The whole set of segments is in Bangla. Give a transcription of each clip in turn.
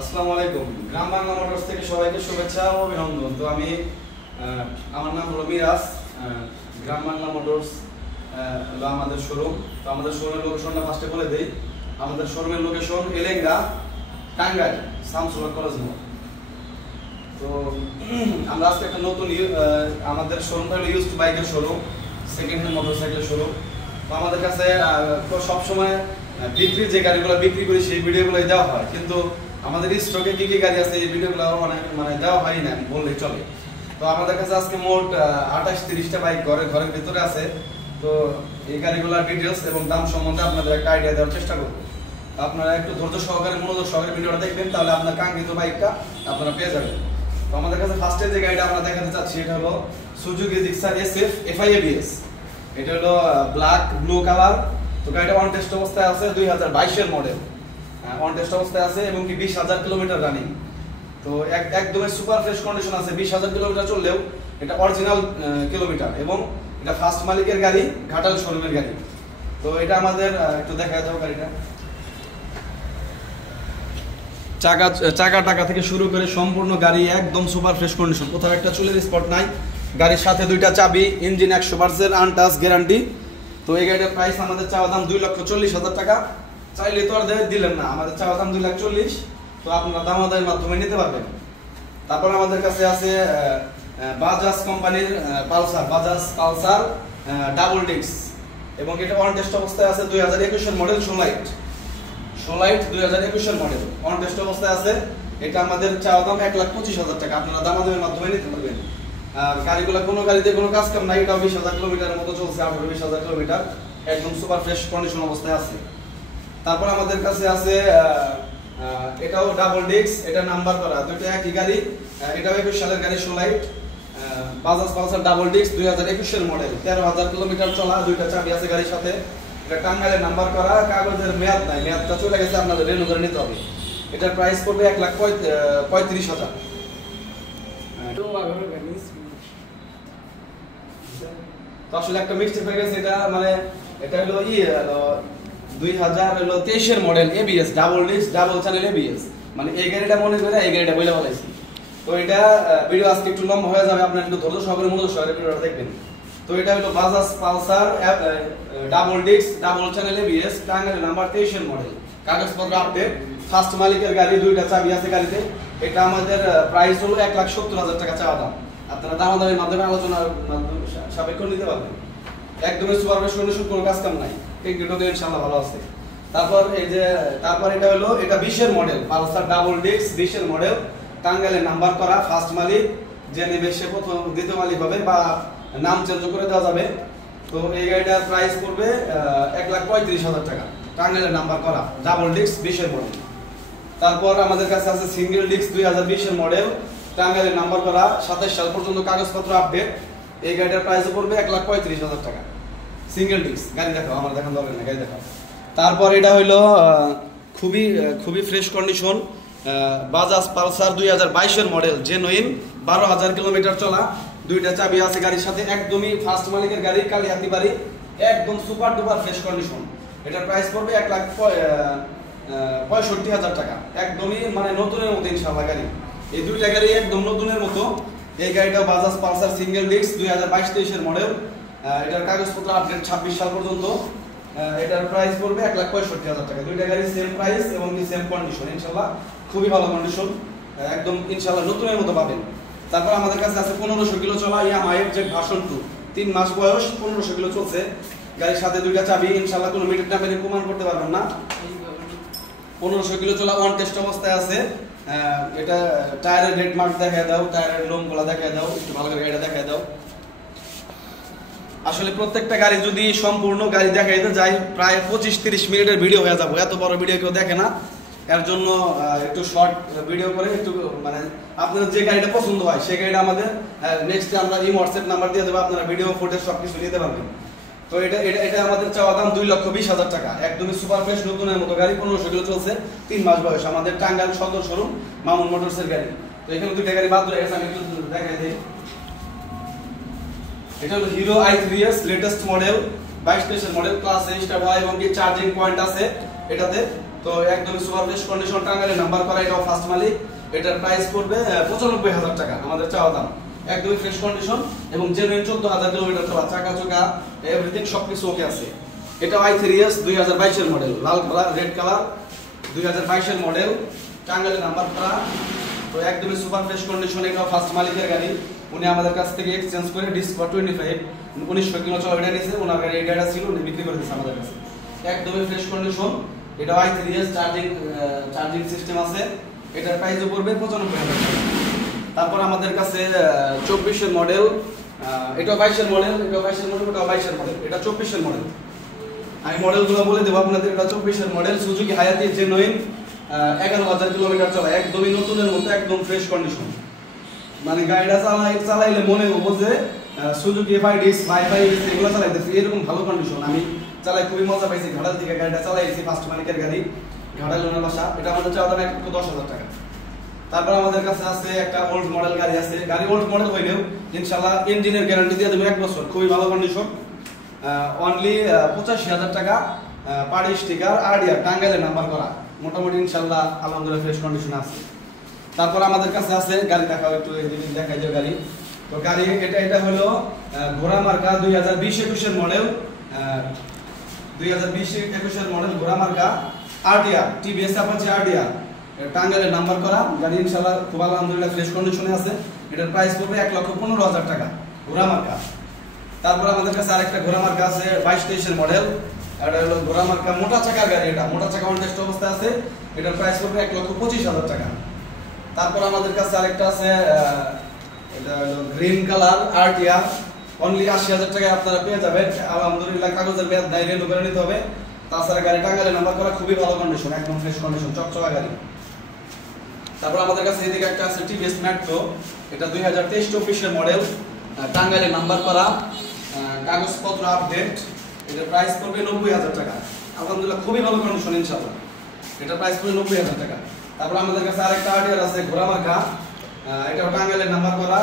আসসালামু আলাইকুম। গ্রাম বাংলা মোটরস থেকে সবাইকে শুভেচ্ছা ও অভিনন্দন। তো আমি আমার নাম হলো মিরাজ। গ্রাম বাংলা মোটরস হলো আমাদের শোরুম। তো আমাদের শোরুমের লোকেশনটা ফার্স্টে বলে দেই। আমাদের শোরুমের লোকেশন এলেঙ্গা, টাঙ্গাইল, শামসুল হক কলেজ মোড়। তো আমরা আজকে একটা নতুন আমাদের শোরুমটা হলো ইউজড বাইকের শোরুম, সেকেন্ড হ্যান্ড মোটরসাইকেলের শোরুম। তো আমাদের কাছে সবসময় বিক্রি যে গাড়িগুলো বিক্রি করি সেই ভিডিওগুলোই দেওয়া হয়, কিন্তু আমাদের স্টকে কি কি গাড়ি আছে এই ভিডিওগুলো মানে দেওয়া হয় না বললেই চলে। তো আমাদের কাছে আজকে মোট 28-30টা বাইক ঘরের ভিতরে আছে। তো এই গাড়িগুলোর ডিটেলস এবং দাম সম্বন্ধে আপনাদের একটা আইডিয়া দেওয়ার চেষ্টা করব। আপনারা একটু ধৈর্য সহকারে মনোযোগ সহকারে ভিডিওটা দেখবেন, তাহলে আপনার কাঙ্ক্ষিত বাইকটা আপনারা পেয়ে যাবেন। তো আমাদের কাছে ফার্স্টে যে গাড়িটা আমরা দেখাতে চাচ্ছি এটা হলো সুজুকি জিক্সার SF FI-ABS। এটা হলো ব্ল্যাক ব্লু কালার। তো গাড়িটা অন টেস্ট অবস্থায় আছে, 2022 এর মডেল। অন টেস্ট অবস্থায় আছে এবং কি 20,000 কিলোমিটার রানিং। তো একদমই সুপার ফ্রেশ কন্ডিশন আছে। 20,000 কিলোমিটার চললেও এটা অরিজিনাল কিলোমিটার এবং এটা ফার্স্ট মালিকের গাড়ি, ঘাটাল শোরুমের গাড়ি। তো এটা আমাদের একটু দেখা যাও গাড়িটা, চাকা টাকা থেকে শুরু করে সম্পূর্ণ গাড়ি একদম সুপার ফ্রেশ কন্ডিশন, কোথাও একটা চুলের স্পট নাই। গাড়ির সাথে 2টা চাবি, ইঞ্জিন 100% আনটাচ গ্যারান্টি। তো এই গাড়িটার প্রাইস আমাদের চাওয়া দাম 2,40,000 টাকা। চাইলে তো আর দিলেন না, আমাদের চাওয়া দাম 2,40,000। তো আপনারা দামাদামের মাধ্যমে নিতে পারবেন। তারপর আমাদের কাছে আছে বাজাজ কোম্পানির বাজাজ পালসার ডাবল ডিস্ক এবং এটা অন টেস্ট অবস্থায় আছে। 2021 এর মডেল, সোলাইট 2021 এর মডেল অন টেস্ট অবস্থায় আছে। এটা আমাদের চাওয়া দাম 1,25,000 টাকা। আপনারা দামাদামের মাধ্যমে নিতে পারবেন। আর গাড়িগুলো কোনো গাড়িতে কোনো কাজ কাম নাই, এটাও 20,000 কিলোমিটারের মতো চলছে, 18-20,000 কিলোমিটার, একদম সুপার ফ্রেশ কন্ডিশন অবস্থায় আছে। তারপর আমাদের কাছে আছে এটাও ডাবল ডিস্ক, এটা নাম্বার করা, দুটো একই গাড়ি। এটাও 21 সালের গাড়ি, সোলাইট বাজাজ পালসার ডাবল ডিস্ক 2021 এর মডেল, 13,000 কিলোমিটার চলা, 2টা চাবি আছে গাড়ির সাথে। এটা টাঙ্গাইলের নাম্বার করা, কাগজের মেয়াদ নাই, মেয়াদটা চলে গেছে, আপনাদের রিনিউ করে নিতে হবে। এটার প্রাইস পড়বে 1,35,000। তো আসলে একটা মিক্সড হয়ে গেছে এটা, মানে এটা হলো 2023 এর model, ABS double disc double channel ABS, মানে এই গাড়িটা মনে করে এই গাড়িটা বলে বলাইছি। তো এটা ভিডিও আজকে একটু লম্বা হয়ে যাবে, আপনারা একটু ধৈর্য সহকারে মনোযোগ সহকারে ভিডিওটা দেখবেন। তো এটা হলো Bajaj Pulsar double disc double channel ABS, Tangail number 23 এর মডেল, কাগজপত্র আপডেট, ফার্স্ট মালিকের গাড়ি, 2টা চাবি আছে গাড়িতে। এটা আমাদের প্রাইস হলো 1,70,000 টাকা চাওয়া দাম। আপনারা দামাদামের মাধ্যমে আলোচনার সাপেক্ষ নিতে পারবেন। একদমই সুপার ফ্রেশ কন্ডিশন, কোনো কাজ কাম নাই, টেকনিকটা ইনশাআল্লাহ ভালো আছে। তারপর এটা হলো এটা 20 এর মডেল, পালসার ডাবল ডিস্ক 20 এর মডেল, টাঙ্গাইলের নাম্বার করা, ফার্স্ট মালিক যে নেবে সে প্রথম দ্বিতীয় মালিক হবে বা নাম চেঞ্জ করে দেওয়া যাবে। তো এই গাড়িটার প্রাইস পড়বে 1,35,000 টাকা, টাঙ্গাইলের নাম্বার করা, ডাবল ডিস্ক 20 এর মডেল। তারপর আমাদের কাছে আছে সিঙ্গেল ডিস্ক 2020 এর মডেল, টাঙ্গাইলের নাম্বার করা, 27 সাল পর্যন্ত কাগজপত্র আপডেট। এই গাড়িটার প্রাইস পড়বে 1,35,000 টাকা, সিঙ্গেল ডিস্ক। গাড়ি দেখাও, আমার দেখান দরকার না, গাড়ি দেখাও। তারপর এটা হইলো খুবই ফ্রেশ কন্ডিশন বাজাজ পালসার 2022 এর মডেল, জেনুইন, 12,000 কিলোমিটার চলা, 2টা চাবি আছে গাড়ির সাথে, একদমই ফার্স্ট মালিকের গাড়ি, কালিহাতি বাড়ি, একদম সুপার ডুপার ফ্রেশ কন্ডিশন। এটার প্রাইস পড়বে 1,65,000 টাকা, একদমই মানে নতুনের মতো ইনশাআল্লাহ গাড়ি। এই 2টা গাড়ি একদম নতুনের মতো। এই গাড়িটা বাজাজ পালসার সিঙ্গেল ডিস্ক 2022-23 এর মডেল, এটার কাগজপত্র আপডেট 26 সাল পর্যন্ত। এটার প্রাইস পড়বে 1,65,000 টাকা। 2টা গাড়ি সেম প্রাইস এবং সেম কন্ডিশন, ইনশাআল্লাহ খুবই ভালো কন্ডিশন, একদম ইনশাআল্লাহ নতুনের মতো পাবেন। তারপর আমাদের কাছে আছে 1500 কিলো চলা ইয়ামাহা FZ ভার্সন 2, 3 মাস বয়স, 1500 কিলো চলছে, গাড়ির সাথে 2টা চাবি, ইনশাআল্লাহ কোনো মিটার টাইমের প্রমাণ করতে পারবেন না। 1500 কিলো চলা, অন টেস্ট অবস্থায় আছে। এটা টায়ারের রেড মার্ক দেখায় দাও, টায়ারের লোমগুলো দেখায় দাও, একটু ভালো করে গাড়িটা দেখায় দাও। আসলে প্রত্যেকটা গাড়ি যদি সম্পূর্ণ গাড়ি দেখাইতে যাই প্রায় 25-30 মিনিটের ভিডিও হয়ে যাবে, এত বড় ভিডিও কেউ দেখে না। এর জন্য একটু শর্ট ভিডিও করে একটু মানে আপনাদের যে গাড়িটা পছন্দ হয় সেই গাড়িটা আমাদের নেক্সটে আমরা WhatsApp নাম্বার দিয়ে দেবো, আপনারা ভিডিও ফুটেজ সব কিছু নিতে পারবেন। তো এটা আমাদের চাওয়া দাম 2,20,000 টাকা, একদমই সুপার ফ্রেশ নতুনের মতো গাড়ি, 1500 কিলো চলছে, 3 মাস বয়স, আমাদের টাঙ্গাইল সদর শোরুম মামুন মোটরসের গাড়ি। তো এখানে 2টা গাড়ি বাদ রয়ে গেছে, আমি একটু দেখাই দিই। এটা হলো হিরো i3s লেটেস্ট মডেল, 22-23 এর মডেল, ক্লাস A স্টার হয় এবং কি চার্জিং পয়েন্ট আছে এটাতে। তো একদম সুপার ফ্রেশ কন্ডিশন টাঙ্গাইলে নাম্বার করা, এটাও ফার্স্ট মালিক। এটার প্রাইস পড়বে 95,000 টাকা আমাদের চাওয়া দাম। একদমই ফ্রেশ কন্ডিশন এবং জেনুইন 14,000 কিলোমিটার চলা, চাকা চোকা এভরিথিং সবকিছু ওকে আছে। এটা i3s 2022 এর মডেল, লাল কালার রেড কালার, 2022 এর মডেল, টাঙ্গাইলে নাম্বার করা। তো একদমই সুপার ফ্রেশ কন্ডিশন, এটাও ফার্স্ট মালিকের গাড়ি। উনি আমাদের কাছ থেকে এক্সচেঞ্জ করে ডিসকভার 25 1900 কিলো চলা এটা নিয়েছে, ওনার গাড়ি এই গাড়িটা ছিল, উনি বিক্রি করে দিয়েছে আমাদের কাছে। একদমই ফ্রেশ কন্ডিশন। এটা i3s চার্জিং সিস্টেম আছে। এটার প্রাইসও পড়বে 95,000 টাকা। তারপর আমাদের কাছে 24 এর মডেল, এটা 22 এর মডেল, এটা 22 এর মডেল, এটা 22 এর মডেল, এটা 24 এর মডেল। আমি মডেলগুলো বলে দেব আপনাদের। এটা 24 এর মডেল, সুজুকি হায়াতি জেনুইন, 11,000 কিলোমিটার চলা, একদমই নতুনের মতো, একদম ফ্রেশ কন্ডিশন। মানে গাড়িটা চালাইলে মনে হবো যে সুজুকি FIDs 5 এগুলো চালাইতেছি, এরকম ভালো কন্ডিশন। আমি চালাই খুবই মজা পাইছি। ঘাটাল থেকে গাড়িটা চালাইছি, ফার্স্ট মালিকের গাড়ি, ঘাটাল ওনার বাসা। এটা আমাদের চাওয়া দাম 1,10,000 টাকা। তারপর আমাদের কাছে আছে একটা ওল্ড মডেল গাড়ি আছে। গাড়ি ওল্ড মডেল হইলেও ইনশাআল্লাহ ইঞ্জিনের গ্যারান্টি দিয়ে দেবো 1 বছর, খুবই ভালো কন্ডিশন। অনলি 85,000 টাকা, পাড়ি স্টিকার, আরডিআর, টাঙ্গাইলে নাম্বার করা, মোটামুটি ইনশাআল্লাহ আলহামদুলিল্লাহ ফ্রেশ কন্ডিশন আছে। তারপর আমাদের কাছে আছে গাড়ি, দেখাও একটু দেখাই যে গাড়ি। তো গাড়ি এটা হলো ঘোড়া মার্কা 2020-21 এর মডেল, 2020-21 এর মডেল ঘোড়া মার্কা আরডিআর, টিভিএস অ্যাপাচি আরডিআর, টাঙ্গাইলে নাম্বার করা গাড়ি। ইনশাআল্লাহ খুব আলহামদুলিল্লাহ ফ্রেশ কন্ডিশনে আছে। এটার প্রাইস পড়বে 1,15,000 টাকা, ঘোড়া মার্কা। তারপর আমাদের কাছে আরেকটা ঘোড়া মার্কা আছে 22-23 এর মডেল, এটা হলো ঘোড়া মার্কা মোটা চাকার গাড়ি। এটা মোটা চাকা অন টেস্ট অবস্থায় আছে। এটার প্রাইস পড়বে 1,25,000 টাকা। তারপর আমাদের কাছে আরেকটা আছে, এটা হলো গ্রিন কালার আরটিআর, অনলি 80,000 টাকায় আপনারা পেয়ে যাবেন। আলহামদুলিল্লাহ কাগজের মেয়াদ নাই, রেনু করে নিতে হবে। তাছাড়া গাড়ি টাঙ্গাইলে নাম্বার করা, খুবই ভালো কন্ডিশন, একদম ফ্রেশ কন্ডিশন, চকচকা গাড়ি। তারপর আমাদের কাছে এদিকে একটা আছে টিভিএস মেট্রো, এটা 2023-24 এর মডেল, টাঙ্গাইলে নাম্বার করা, কাগজপত্র আপডেট। এটার প্রাইস পড়বে 90,000 টাকা। আলহামদুলিল্লাহ খুবই ভালো কন্ডিশন ইনশাআল্লাহ। এটার প্রাইস পড়বে 90,000 টাকা। তারপর আমাদের কাছে আরেকটা আরটিআর আছে ঘোড়া মার্কা, এটা টাঙ্গাইলে নাম্বার করা,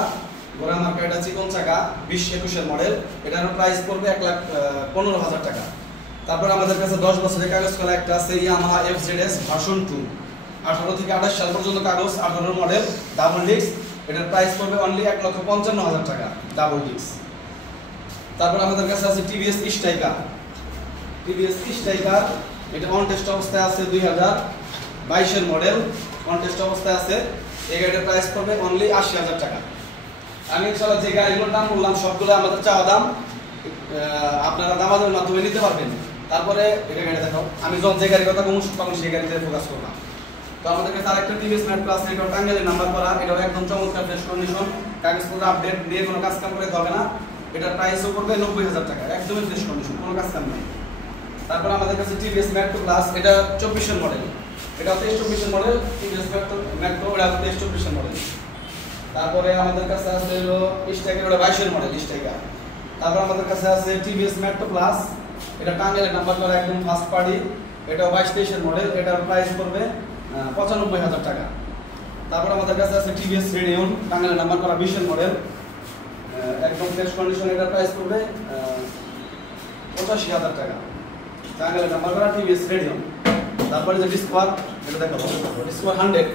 ঘোড়া মার্কা, এটা চিকন চাকা, 20-21 এর মডেল। এটার প্রাইস পড়বে 1,15,000 টাকা। তারপর আমাদের কাছে 10 বছরের কাগজ করা একটা আছে ইয়ামাহা FZS ভার্সন 2, 18 থেকে 28 সাল পর্যন্ত কাগজ, 18 মডেল, ডাবল ডিস্ক। এটার প্রাইস পড়বে অনলি 1,55,000 টাকা, ডাবল ডিস্ক। তারপর আমাদের কাছে আছে টিভিএস স্ট্রাইকার, এটা অন টেস্ট অবস্থায় আছে, 2022 এর মডেল, অন টেস্ট অবস্থায় আছে। এই গাড়িটার প্রাইস পড়বে অনলি 80,000 টাকা। আমি ইনশাআল্লাহ যে গাড়িগুলোর দাম বললাম সবগুলো আমাদের চাওয়া দাম, আপনারা দামাদামের মাধ্যমে নিতে পারবেন। তারপরে এটা গাড়ি দেখাও, আমি যখন যে গাড়ির কথা বলবো তখন সেই গাড়িতে ফোকাস করলাম। তো আমাদের কাছে আরেকটা টিভিএস মেট্রো আছে, এটাও টাঙ্গাইলে নাম্বার করা, এটাও একদম চমৎকার ফ্রেশ কন্ডিশন, কাগজপত্র আপডেট দিয়ে কোনো কাজ কাম করে হবে না। এটার প্রাইসও পড়বে 90,000 টাকা, একদমই ফ্রেশ কন্ডিশন, কোনো কাজ কাম নেই। তারপর আমাদের কাছে টিভিএস মেট্রো প্লাস, এটা 24 এর মডেল, এটা 23-24 এর মডেল, টিভিএস মেট্রো এটা 23-24 এর মডেল। তারপরে আমাদের কাছে আছে হলো স্ট্রাইকার, এটা 22 এর মডেল স্ট্রাইকার। তারপর আমাদের কাছে আছে টিভিএস মেট্রো প্লাস, এটা টাঙ্গাইলে নাম্বার করা, একদম ফার্স্ট পার্টি, এটাও 22-23 এর মডেল। এটার প্রাইস পড়বে 95,000 টাকা। তারপর আমাদের কাছে আছে টিভিএস রেডিয়ন, টাঙ্গাইলে নাম্বার করা, 20 এর মডেল, একদম ফ্রেশ কন্ডিশন। এটার প্রাইস পড়বে 85,000 টাকা, টাঙ্গাইলে নাম্বার করা টিভিএস রেডিয়ন। তারপরে যে ডিসকভার, এটা দেখো ডিসকভার 100,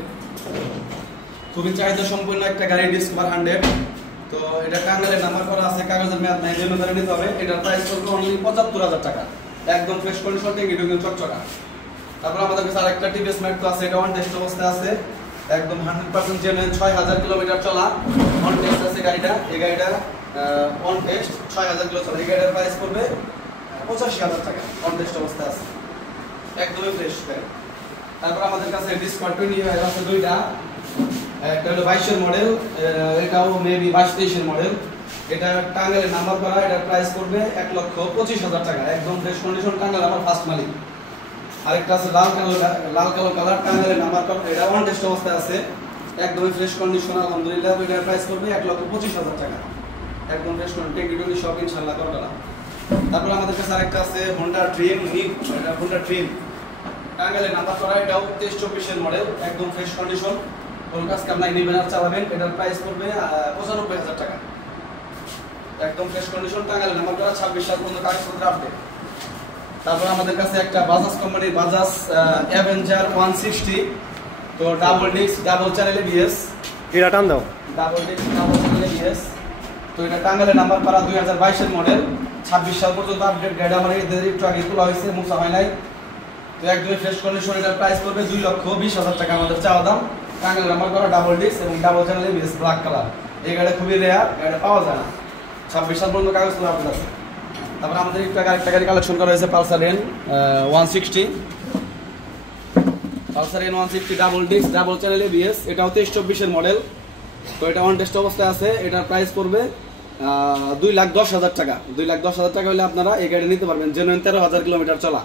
খুবই চাহিদা সম্পূর্ণ একটা গাড়ি, ডিসকভার 100। তো এটা টাঙ্গাইলে নাম্বার করা আছে, কাগজের মেয়াদ নাই, রেনু করে নিতে হবে। এটার প্রাইস পড়বে অনলি 75,000 টাকা, একদম ফ্রেশ কন্ডিশন, টেকনিক্যাল চকচকা। তারপর আমাদের কাছে আরেকটা টিভিএস মেট্রো আছে, এটা অন টেস্ট অবস্থায় আছে, একদম 100% জেনুইন, 6,000 কিলোমিটার চলা, অন টেস্ট আছে গাড়িটা। এই গাড়িটা অন টেস্ট 6,000 কিলো চলা। এই গাড়ির প্রাইস পড়বে 85,000 টাকা, অন টেস্ট অবস্থায় আছে, একদমই ফ্রেশ গাড়ি। তারপর আমাদের কাছে ডিসকভার 20 আছে দুইটা, একটা হলো 22 এর মডেল, এটাও মেবি 22-23 এর মডেল। এটা টাঙ্গাইলে নাম্বার করা, এটার প্রাইস পড়বে 1,25,000 টাকা, একদম ফ্রেশ কন্ডিশন, টাঙ্গাইল আমার ফার্স্ট মালিক। আরেকটা আছে লাল কালো কালার, টাঙ্গাইলে নাম্বার করা, এটা অন টেস্ট অবস্থায় আছে, একদমই ফ্রেশ কন্ডিশন আলহামদুলিল্লাহ। এটার প্রাইস পড়বে 1,25,000 টাকা, একদম ফ্রেশ কন্ডিশন, টেকনিক্যালি সব ইনশাআল্লাহ করা। তারপর আমাদের কাছে আরেকটা আছে হোন্ডা ড্রিম, এটা হোন্ডা ড্রিম, টাঙ্গাইলে নাম্বার করা, এটাও 23-24 এর মডেল, একদম ফ্রেশ কন্ডিশন, কোনো কাজ কাম নাই, নিবেন আর চালাবেন। এটার প্রাইস পড়বে 95,000 টাকা, একদম ফ্রেশ কন্ডিশন, টাঙ্গাইলে নাম্বার করা, 26 সাল পর্যন্ত কাগজপত্র আপডেট। তারপর আমাদের কাছে একটা বাজাজ কোম্পানির বাজাজ অ্যাভেঞ্জার 160, তো double disc double channel ABS, এটা টান দাও, double disc double channel ABS. তো এটা টাঙ্গাইলের নাম্বার পাড়া 2022 এর মডেল, 26 সাল পর্যন্ত আপডেট গাড়ি আমার এদের একটু আগে তোলা হয়েছে, মোছা হয় নাই। তো একদমই ফ্রেশ কন্ডিশন। এটার প্রাইস পড়বে 2,20,000 টাকা আমাদের চাওয়া দাম। টাঙ্গাইলের নাম্বার করা, ডাবল ডিস্ক এবং double channel ABS, black colour. এই গাড়ি খুবই রেয়ার, গাড়ি পাওয়া যায় না। 26 সাল পর্যন্ত কাগজ তোলা আপডেট আছে। তারপর আমাদের একটু আরেকটা গাড়ি কালেকশন করা হয়েছে, Pulsar N 160, Pulsar N 160 double disc double channel ABS. এটাও 23-24 এর মডেল। তো এটা অন টেস্ট অবস্থায় আছে। এটার প্রাইস পড়বে 2,10,000 টাকা। 2,10,000 টাকা হলে আপনারা এই গাড়ি নিতে পারবেন। জেনুইন 13,000 কিলোমিটার চলা,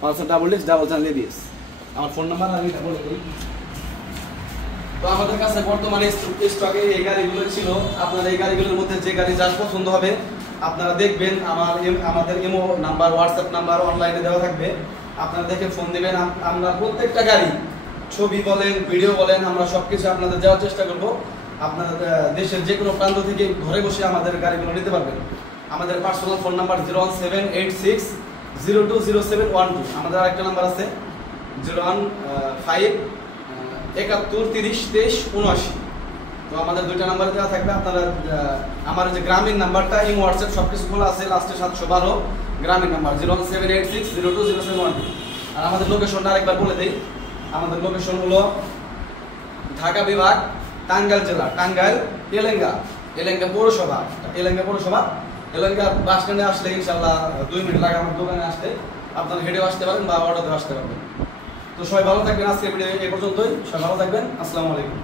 Pulsar double disc double channel ABS. আমার ফোন নাম্বার আমি এটা বলে দিই। তো আমাদের কাছে বর্তমানে স্টকে এই গাড়িগুলো ছিল। আপনারা এই গাড়িগুলোর মধ্যে যে গাড়ি যার পছন্দ হবে আপনারা দেখবেন, আমাদের ইমো নাম্বার, হোয়াটসঅ্যাপ নাম্বার অনলাইনে দেওয়া থাকবে। আপনারা দেখে ফোন দিবেন। আমরা প্রত্যেকটা গাড়ি ছবি বলেন, ভিডিও বলেন, আমরা সবকিছু আপনাদের দেওয়ার চেষ্টা করব। আপনারা দেশের যে কোনো প্রান্ত থেকে ঘরে বসে আমাদের গাড়িগুলো নিতে পারবেন। আমাদের পার্সোনাল ফোন নাম্বার 01786020712। আমাদের আরেকটা নাম্বার আছে 01571302379। তো আমাদের দুইটা নাম্বার দেওয়া থাকবে। আপনারা আমার যে গ্রামীণ নাম্বারটা, এই হোয়াটসঅ্যাপ সবকিছু খোলা আছে, লাস্টে 712 গ্রামীণ নাম্বার 01786020712। আর আমাদের লোকেশনটা আরেকবার বলে দেই। আমাদের লোকেশন হলো ঢাকা বিভাগ, টাঙ্গাইল জেলা, টাঙ্গাইল এলেঙ্গা পৌরসভা, এলেঙ্গা বাস স্ট্যান্ডে আসলে ইনশাআল্লাহ 2 মিনিট লাগে আমার দোকানে আসতে। আপনারা হেঁটেও আসতে পারেন বা অটোতেও আসতে পারবেন। তো সবাই ভালো থাকবেন। আজকে ভিডিও এই পর্যন্তই। সবাই ভালো থাকবেন। আসসালামু আলাইকুম।